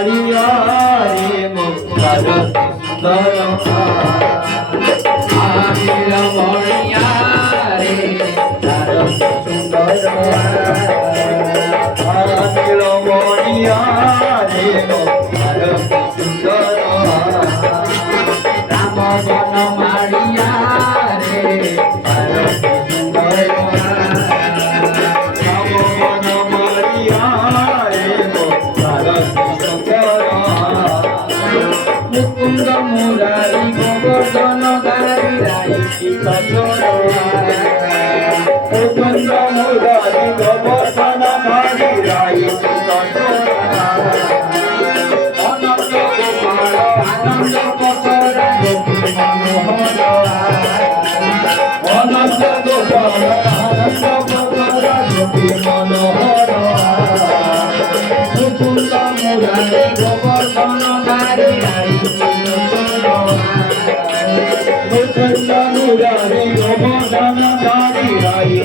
रे मुक्तार सुंदर आमिल मणिया रे तार सुंदर आमिल मणिया रे मुक्तार सुंदर राम बन मारिया रे तार सुंदर राम बन मारिया रे मुक्तार मुकुंद मुरारी गोवर्धन धारी राई मुकुंद मुरारी गोवर्धन धारी राई अनंत गोपाल आनंद पसरा गोपी मनोहर अनंत गोपाल आनंद पसरा गोपी मनोहर मुकुंद मुरारी गोवर्धन धारी राई मुकुंद मुरारी गोवर्धन धारी राई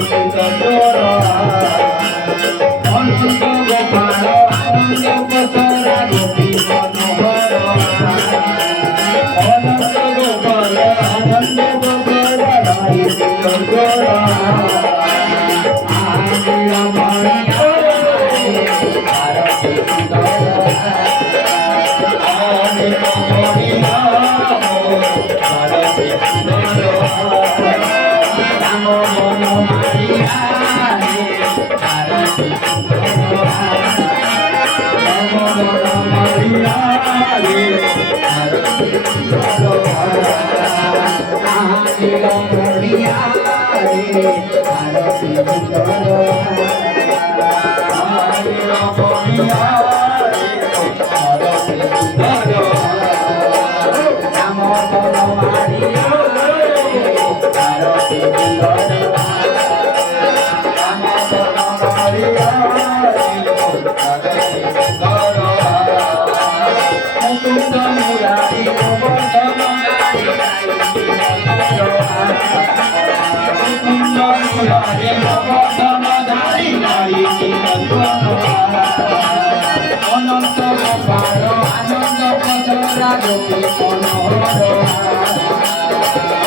अनंत गोपाल आनंद पसरा गोपी मनोहर अनंत गोपाल आनंद पसरा राई अनंत गोपाल आनंद पसरा गोपी मनोहर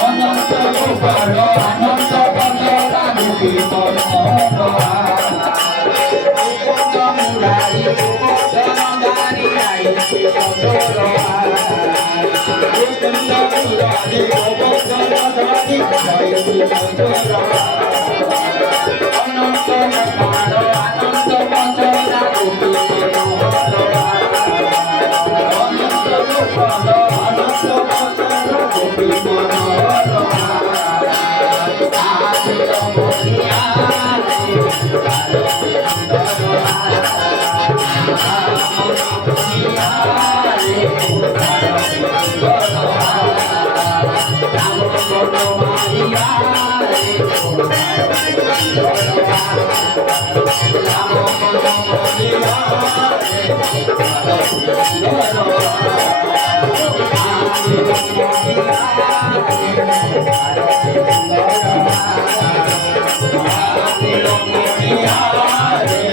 अनंत गोपाल आनंद पसरा गोपी मनोहर मुकुंद मुरारी गोवर्धन धारी राई मुकुंद मुरारी गोवर्धन धारी राई अनंत गोपाल आनंद पसरा गोपी मनोहर अनंत गोपाल आनंद पसरा गोपी मनोहर आमिल मणिया रे